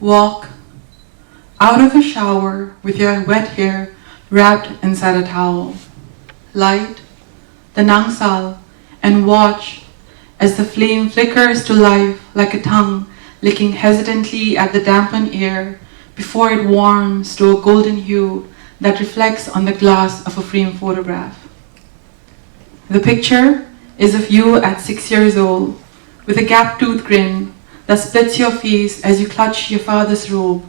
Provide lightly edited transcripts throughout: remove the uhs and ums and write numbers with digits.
Walk out of a shower with your wet hair wrapped inside a towel. Light the nangsal and watch as the flame flickers to life like a tongue licking hesitantly at the dampened air before it warms to a golden hue that reflects on the glass of a framed photograph. The picture is of you at 6 years old, with a gap-toothed grin that splits your face as you clutch your father's robe.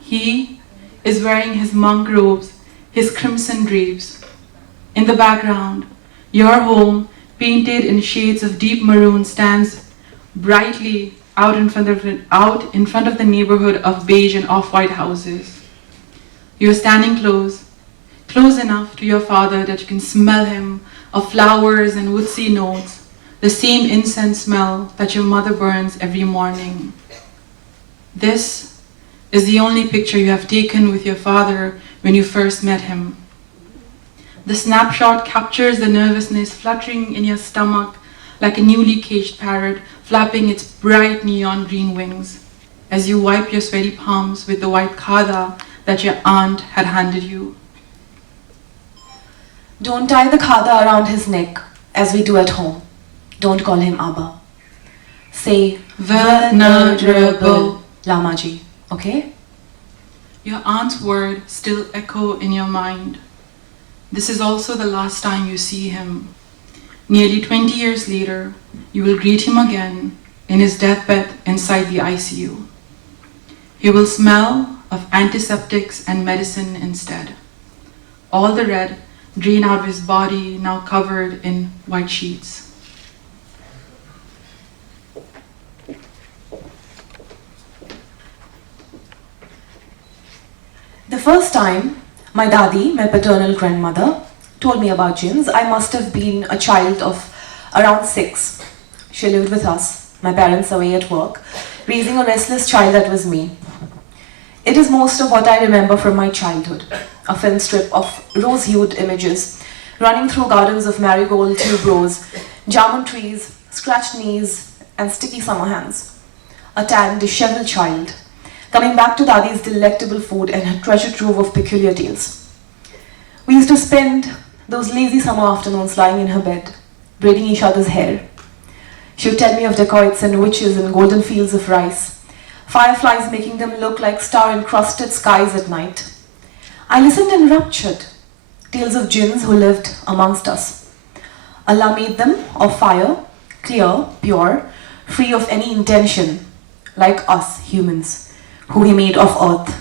He is wearing his monk robes, his crimson drapes. In the background, your home, painted in shades of deep maroon, stands brightly out in front of the neighborhood of beige and off-white houses. You're standing close enough to your father that you can smell him of flowers and woodsy notes, the same incense smell that your mother burns every morning. This is the only picture you have taken with your father when you first met him. The snapshot captures the nervousness fluttering in your stomach like a newly caged parrot flapping its bright neon green wings as you wipe your sweaty palms with the white khada that your aunt had handed you. Don't tie the khada around his neck as we do at home. Don't call him Abba. Say, Venerable Lamaji, okay? Your aunt's words still echo in your mind. This is also the last time you see him. Nearly 20 years later, you will greet him again in his deathbed inside the ICU. He will smell of antiseptics and medicine instead. All the red drain out of his body, now covered in white sheets. The first time my dadi, my paternal grandmother, told me about jinns, I must have been a child of around 6. She lived with us, my parents away at work, raising a restless child that was me. It is most of what I remember from my childhood, a film strip of rose-hued images, running through gardens of marigold tuberose, jamun trees, scratched knees, and sticky summer hands. A tan, disheveled child, coming back to Dadi's delectable food and her treasure trove of peculiar tales. We used to spend those lazy summer afternoons lying in her bed, braiding each other's hair. She would tell me of dacoits and witches in golden fields of rice, fireflies making them look like star-encrusted skies at night. I listened enraptured, tales of jinns who lived amongst us. Allah made them of fire, clear, pure, free of any intention, like us humans, who He made of earth.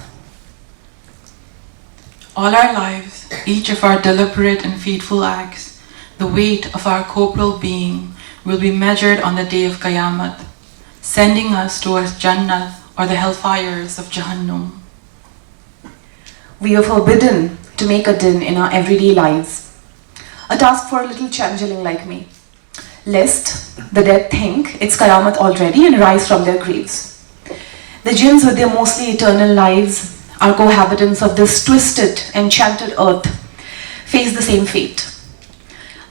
All our lives, each of our deliberate and faithful acts, the weight of our corporal being will be measured on the day of Qiyamah, sending us towards Jannah or the hellfires of Jahannam. We are forbidden to make a din in our everyday lives, a task for a little changeling like me, lest the dead think it's Qiyamah already and rise from their graves. The jinns with their mostly eternal lives, our cohabitants of this twisted, enchanted earth, face the same fate.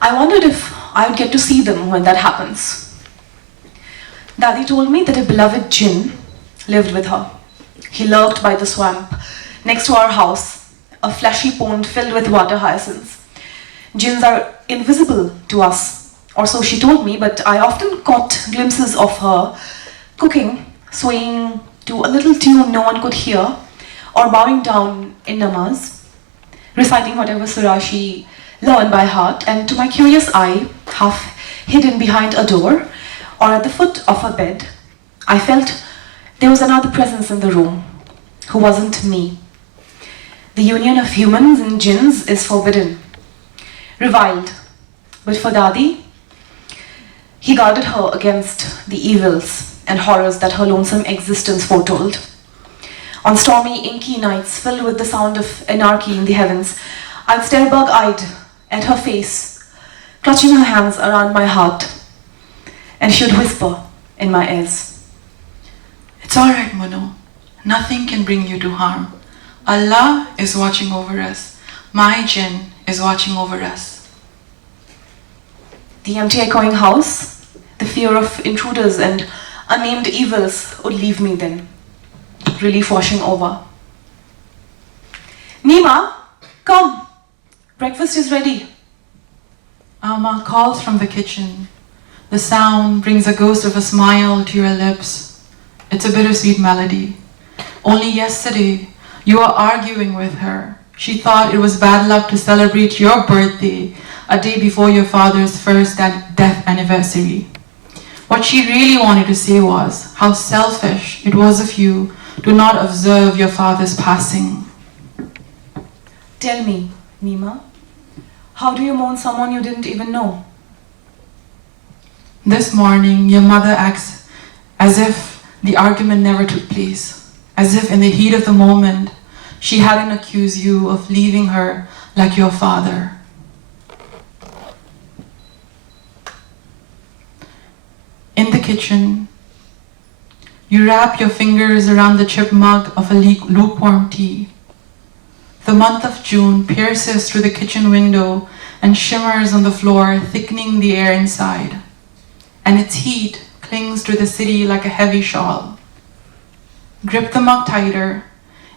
I wondered if I would get to see them when that happens. Dadi told me that a beloved jinn lived with her. He lurked by the swamp next to our house, a fleshy pond filled with water hyacinths. Jinns are invisible to us, or so she told me, but I often caught glimpses of her cooking, swaying to a little tune no one could hear, or bowing down in namaz, reciting whatever surah she learned by heart, and to my curious eye, half hidden behind a door or at the foot of her bed, I felt there was another presence in the room who wasn't me. The union of humans and jinns is forbidden, reviled, but for Dadi, he guarded her against the evils and horrors that her lonesome existence foretold. On stormy, inky nights filled with the sound of anarchy in the heavens, I'd stare bug-eyed at her face, clutching her hands around my heart, and she would whisper in my ears, "It's all right, Mono. Nothing can bring you to harm. Allah is watching over us. My jinn is watching over us." The empty echoing house, the fear of intruders and unnamed evils would leave me then. relief washing over. Nima, come. Breakfast is ready. Alma calls from the kitchen. The sound brings a ghost of a smile to your lips. It's a bittersweet melody. Only yesterday, you were arguing with her. She thought it was bad luck to celebrate your birthday a day before your father's first death anniversary. What she really wanted to say was how selfish it was of you to not observe your father's passing. Tell me, Nima, how do you mourn someone you didn't even know? This morning, your mother acts as if the argument never took place, as if in the heat of the moment, she hadn't accused you of leaving her like your father. In the kitchen, you wrap your fingers around the chipped mug of a lukewarm tea. The month of June pierces through the kitchen window and shimmers on the floor, thickening the air inside. And its heat clings to the city like a heavy shawl. Grip the mug tighter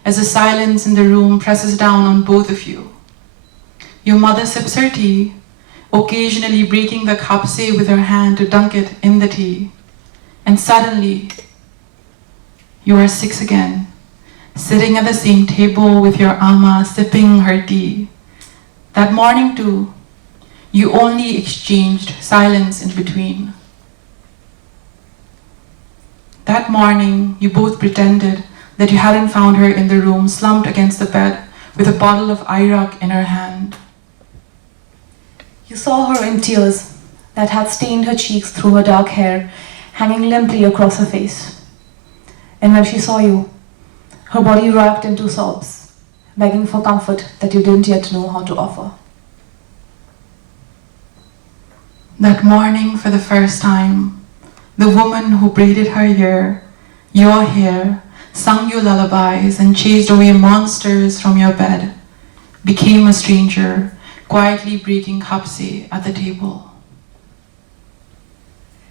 as the silence in the room presses down on both of you. Your mother sips her tea, occasionally breaking the kapse with her hand to dunk it in the tea. And suddenly, you are 6 again, sitting at the same table with your Alma sipping her tea. That morning too, you only exchanged silence in between. That morning, you both pretended that you hadn't found her in the room, slumped against the bed with a bottle of Iraq in her hand. You saw her in tears that had stained her cheeks through her dark hair, hanging limply across her face. And when she saw you, her body rocked into sobs, begging for comfort that you didn't yet know how to offer. That morning, for the first time, the woman who braided her hair, your hair, sung you lullabies and chased away monsters from your bed, became a stranger, quietly breaking kapse at the table.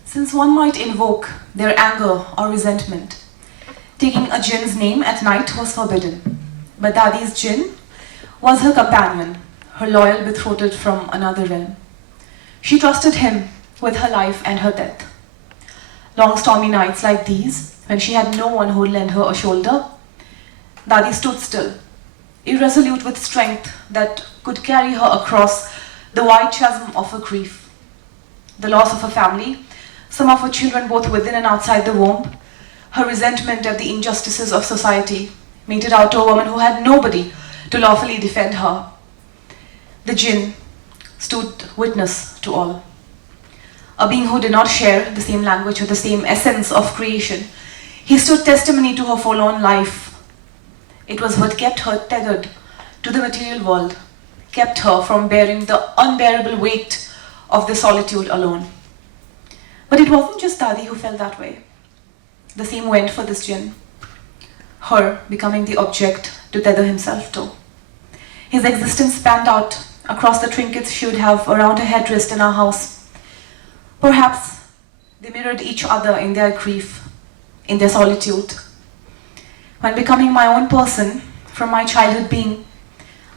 Since one might invoke their anger or resentment, taking a Djinn's name at night was forbidden. But Dadi's Djinn was her companion, her loyal betrothed from another realm. She trusted him with her life and her death. Long stormy nights like these, when she had no one who would lend her a shoulder, Dadi stood still, irresolute with strength that could carry her across the wide chasm of her grief. The loss of her family, some of her children both within and outside the womb, her resentment at the injustices of society, made it out to a woman who had nobody to lawfully defend her. The Djinn stood witness to all. A being who did not share the same language or the same essence of creation, he stood testimony to her forlorn life. It was what kept her tethered to the material world, kept her from bearing the unbearable weight of the solitude alone. But it wasn't just Dadi who felt that way. The same went for this Djinn, her becoming the object to tether himself to. His existence spanned out across the trinkets she would have around her headrest in our house. Perhaps they mirrored each other in their grief, in their solitude. When becoming my own person, from my childhood being,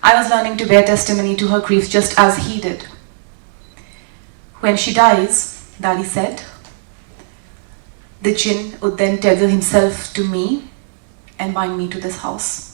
I was learning to bear testimony to her grief just as he did. When she dies, Dadi said, the Djinn would then tether himself to me and bind me to this house.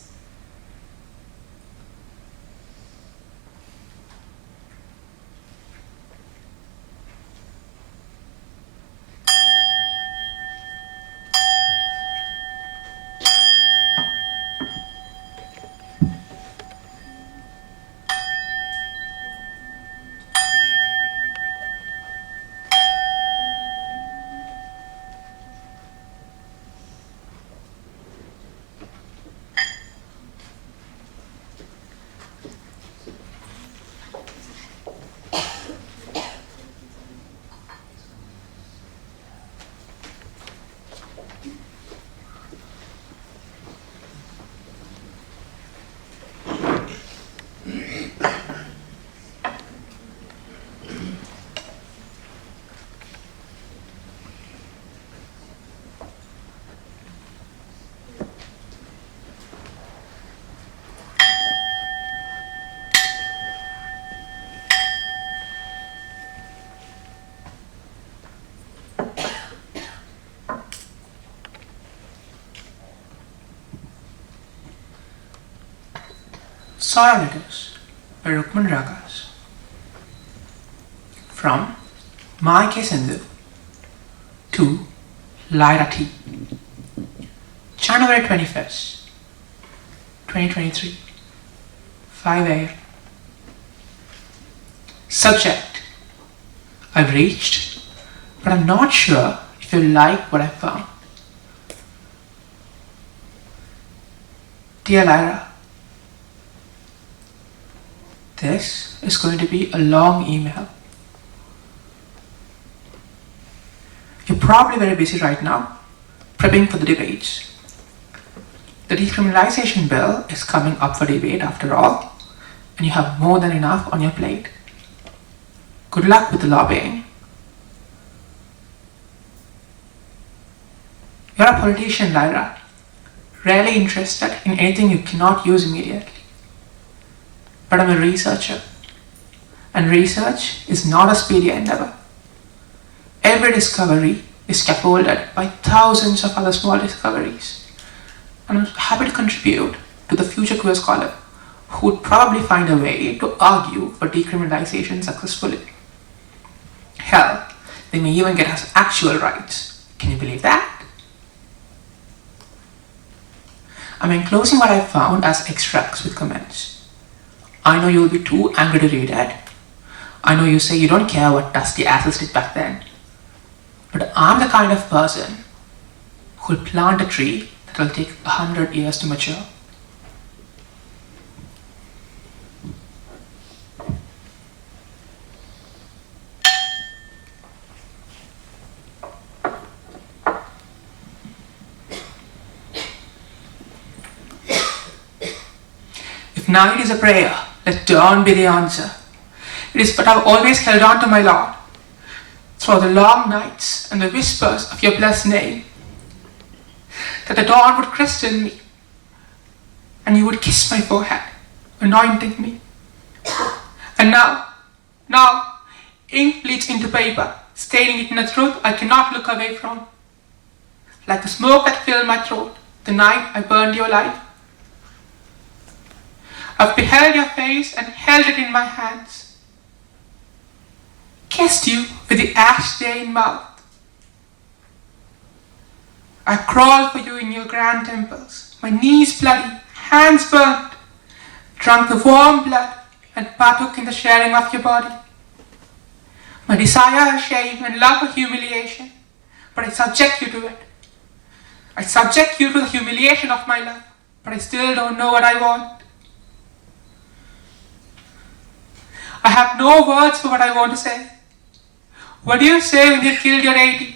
Sara Haque by Rukman Ragas. From My Sindhu to Lyra T. January 21st, 2023, 5 a.m. Subject: I've reached, but I'm not sure if you like what I found. Dear Lyra, this is going to be a long email. You're probably very busy right now, prepping for the debates. The decriminalization bill is coming up for debate after all, and you have more than enough on your plate. Good luck with the lobbying. You're a politician, Lyra, rarely interested in anything you cannot use immediately. But I'm a researcher, and research is not a speedy endeavor. Every discovery is scaffolded by thousands of other small discoveries, and I'm happy to contribute to the future queer scholar who would probably find a way to argue for decriminalization successfully. Hell, they may even get us actual rights. Can you believe that? I'm enclosing what I found as extracts with comments. I know you'll be too angry to read it. I know you say you don't care what dusty asses did back then. But I'm the kind of person who'll plant a tree that will take 100 years to mature. If night is a prayer, let dawn be the answer. It is but I've always held on to my Lord, through the long nights and the whispers of your blessed name, that the dawn would christen me, and you would kiss my forehead, anointing me. And now, ink bleeds into paper, staining it in a truth I cannot look away from. Like the smoke that filled my throat the night I burned your life. I've beheld your face and held it in my hands, kissed you with the ash-stained mouth. I crawled for you in your grand temples, my knees bloody, hands burnt, drank the warm blood and partook in the sharing of your body. My desire is shame and love a humiliation, but I subject you to it. I subject you to the humiliation of my love, but I still don't know what I want. I have no words for what I want to say. What do you say when you've killed your 80?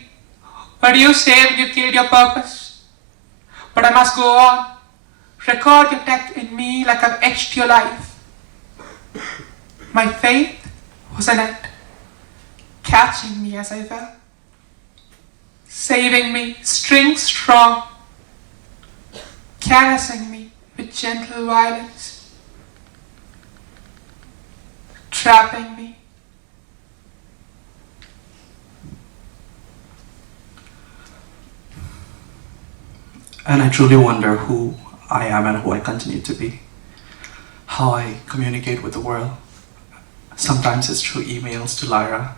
What do you say when you've killed your purpose? But I must go on. Record your death in me like I've etched your life. My faith was a net, catching me as I fell, saving me string strong, caressing me with gentle violence, trapping me. And I truly wonder who I am and who I continue to be. How I communicate with the world. Sometimes it's through emails to Lyra,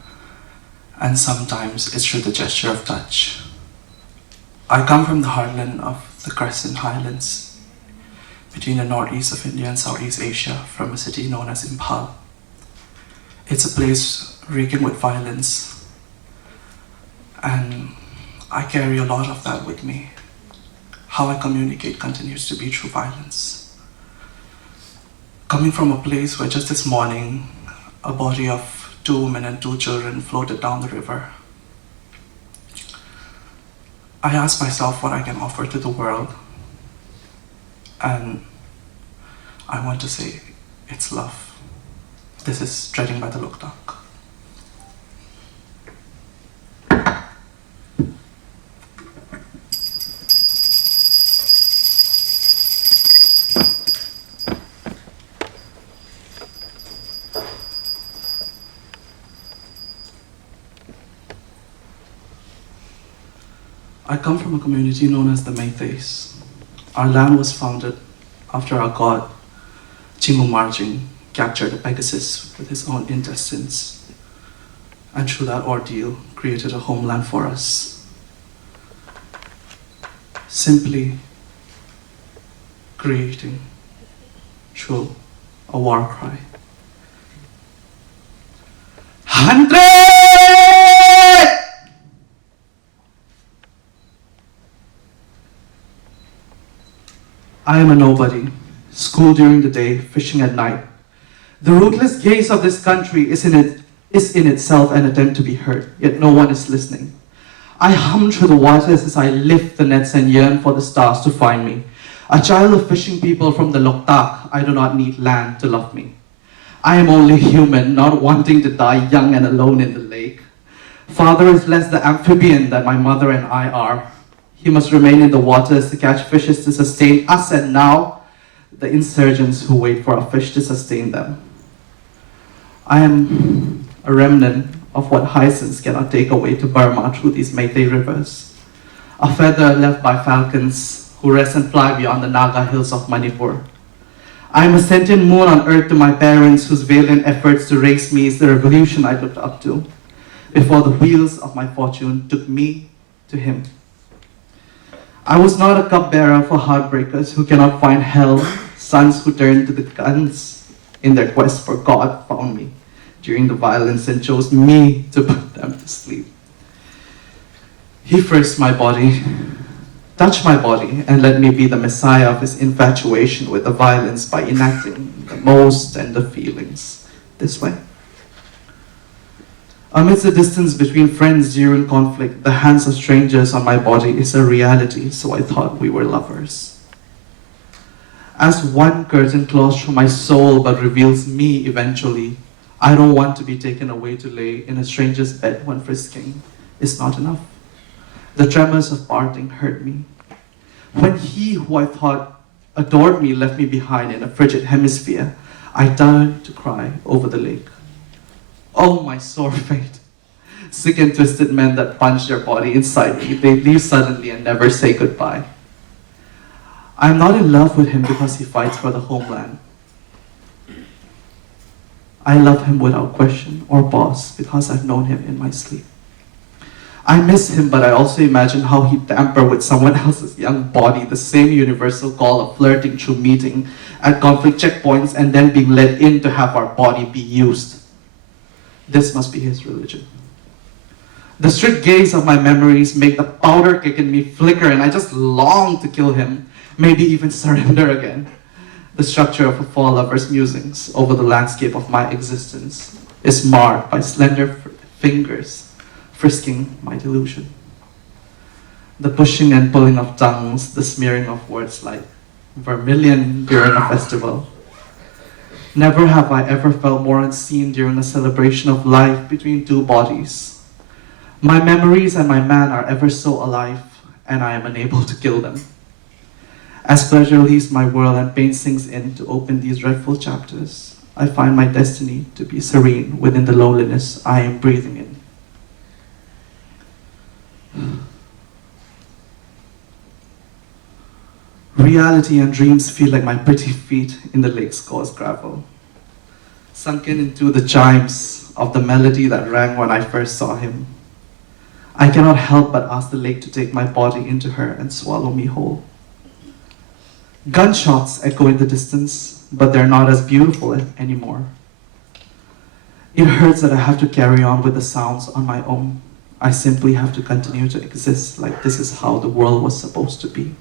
and sometimes it's through the gesture of touch. I come from the heartland of the Crescent Highlands, between the northeast of India and Southeast Asia, from a city known as Impal. It's a place reeking with violence, and I carry a lot of that with me. How I communicate continues to be through violence. Coming from a place where just this morning, a body of 2 women and 2 children floated down the river, I asked myself what I can offer to the world, and I want to say it's love. This is Dreading by the Loktak. I come from a community known as the Meithais. Our land was founded after our god, Chimu Marjing captured a Pegasus with his own intestines, and through that ordeal created a homeland for us. Simply creating through a war cry. 100! I am a nobody, school during the day, fishing at night. The ruthless gaze of this country is in itself an attempt to be heard, yet no one is listening. I hum through the waters as I lift the nets and yearn for the stars to find me. A child of fishing people from the Loktak, I do not need land to love me. I am only human, not wanting to die young and alone in the lake. Father is less the amphibian that my mother and I are. He must remain in the waters to catch fishes to sustain us, and now the insurgents who wait for a fish to sustain them. I am a remnant of what hyacinths cannot take away to Burma through these Meitei rivers. A feather left by falcons who rest and fly beyond the Naga hills of Manipur. I am a sentient moon on earth to my parents whose valiant efforts to raise me is the revolution I looked up to, before the wheels of my fortune took me to him. I was not a cupbearer for heartbreakers who cannot find hell, sons who turn to the guns in their quest for God found me during the violence and chose me to put them to sleep. He first my body, touched my body, and let me be the messiah of his infatuation with the violence by enacting the most tender feelings this way. Amidst the distance between friends during conflict, the hands of strangers on my body is a reality, so I thought we were lovers. As one curtain closed from my soul but reveals me eventually, I don't want to be taken away to lay in a stranger's bed when frisking is not enough. The tremors of parting hurt me. When he who I thought adored me left me behind in a frigid hemisphere, I dared to cry over the lake. Oh, my sore fate. Sick and twisted men that punch their body inside me, they leave suddenly and never say goodbye. I am not in love with him because he fights for the homeland. I love him without question or pause because I've known him in my sleep. I miss him, but I also imagine how he'd tamper with someone else's young body, the same universal call of flirting through meeting at conflict checkpoints and then being led in to have our body be used. This must be his religion. The strict gaze of my memories make the powder kick in me flicker, and I just long to kill him, maybe even surrender again. The structure of a fall lover's musings over the landscape of my existence is marred by slender fingers frisking my delusion. The pushing and pulling of tongues, the smearing of words like vermilion during a festival. Never have I ever felt more unseen during a celebration of life between two bodies. My memories and my man are ever so alive, and I am unable to kill them. As pleasure leaves my world and pain sinks in to open these dreadful chapters, I find my destiny to be serene within the loneliness I am breathing in. Reality and dreams feel like my pretty feet in the lake's coarse gravel, sunken into the chimes of the melody that rang when I first saw him. I cannot help but ask the lake to take my body into her and swallow me whole. Gunshots echo in the distance, but they're not as beautiful anymore. It hurts that I have to carry on with the sounds on my own. I simply have to continue to exist like this is how the world was supposed to be.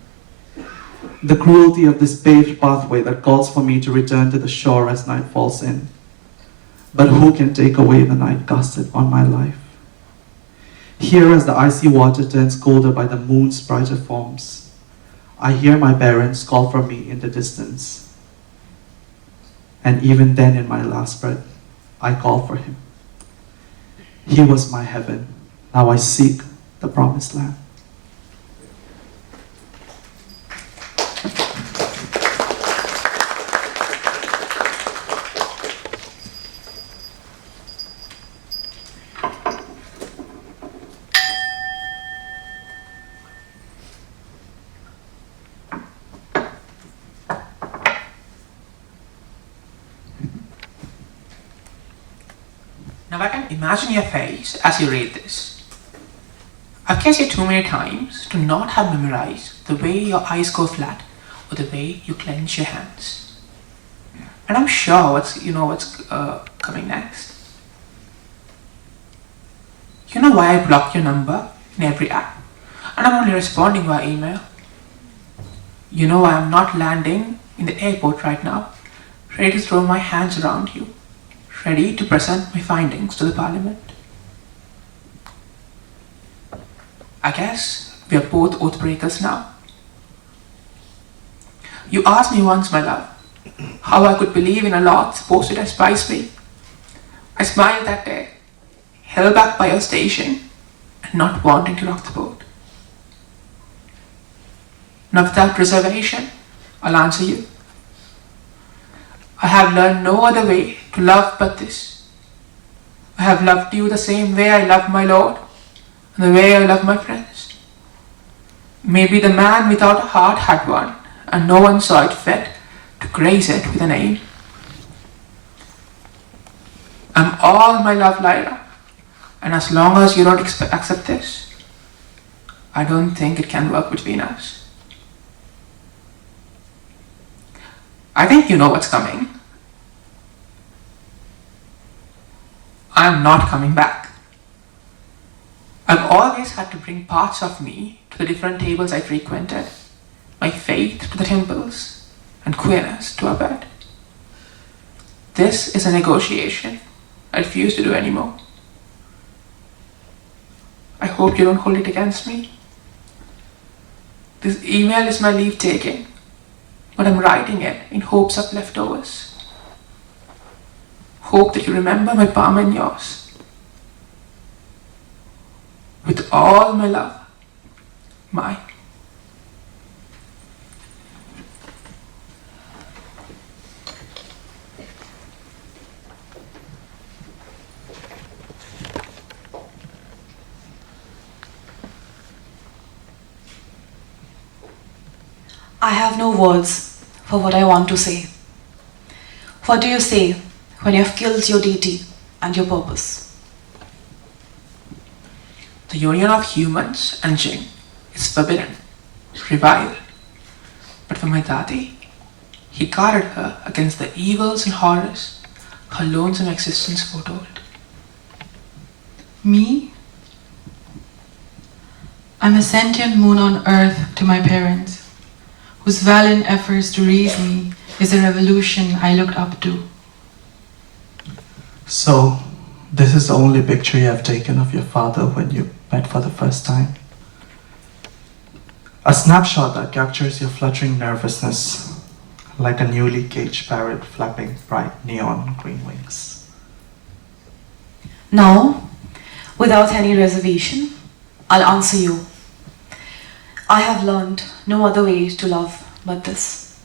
The cruelty of this paved pathway that calls for me to return to the shore as night falls in. But who can take away the night casted on my life? Here as the icy water turns colder by the moon's brighter forms, I hear my parents call for me in the distance. And even then in my last breath, I call for him. He was my heaven. Now I seek the promised land. imagine your face as you read this. I've kissed you too many times to not have memorized the way your eyes go flat or the way you clench your hands. And I'm sure what's coming next. You know why I blocked your number in every app, and I'm only responding via email. You know why I'm not landing in the airport right now, ready to throw my hands around you, ready to present my findings to the parliament. I guess we are both oath breakers now. You asked me once, my love, how I could believe in a law supposed to despise me. I smiled that day, held back by your station and not wanting to rock the boat. Now without reservation, I'll answer you. I have learned no other way to love but this. I have loved you the same way I love my Lord and the way I love my friends. Maybe the man without a heart had one, and no one saw it fit to grace it with a name. I'm all my love, Lyra, and as long as you don't accept this, I don't think it can work between us. I think you know what's coming. I'm not coming back. I've always had to bring parts of me to the different tables I frequented, my faith to the temples, and queerness to our bed. This is a negotiation I refuse to do anymore. I hope you don't hold it against me. This email is my leave taking, but I'm writing it in hopes of leftovers. Hope that you remember my palm and yours. With all my love, mine. I have no words for what I want to say. What do you say when you have killed your deity and your purpose? The union of humans and Djinn is forbidden, reviled. But for my Dadi, he guarded her against the evils and horrors her lonesome existence foretold. Me? I'm a sentient moon on earth to my parents, whose valiant efforts to raise me is a revolution I looked up to. So, this is the only picture you have taken of your father when you met for the first time? A snapshot that captures your fluttering nervousness, like a newly caged parrot flapping bright neon green wings. Now, without any reservation, I'll answer you. I have learned no other way to love but this.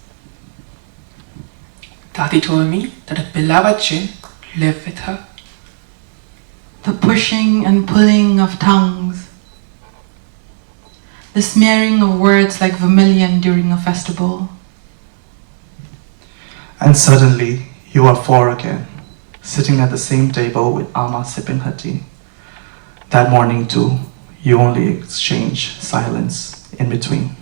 Dadi told me that a beloved Djinn lived with her. The pushing and pulling of tongues, the smearing of words like vermilion during a festival. And suddenly, you are four again, sitting at the same table with Amma sipping her tea. That morning too, you only exchange silence in between.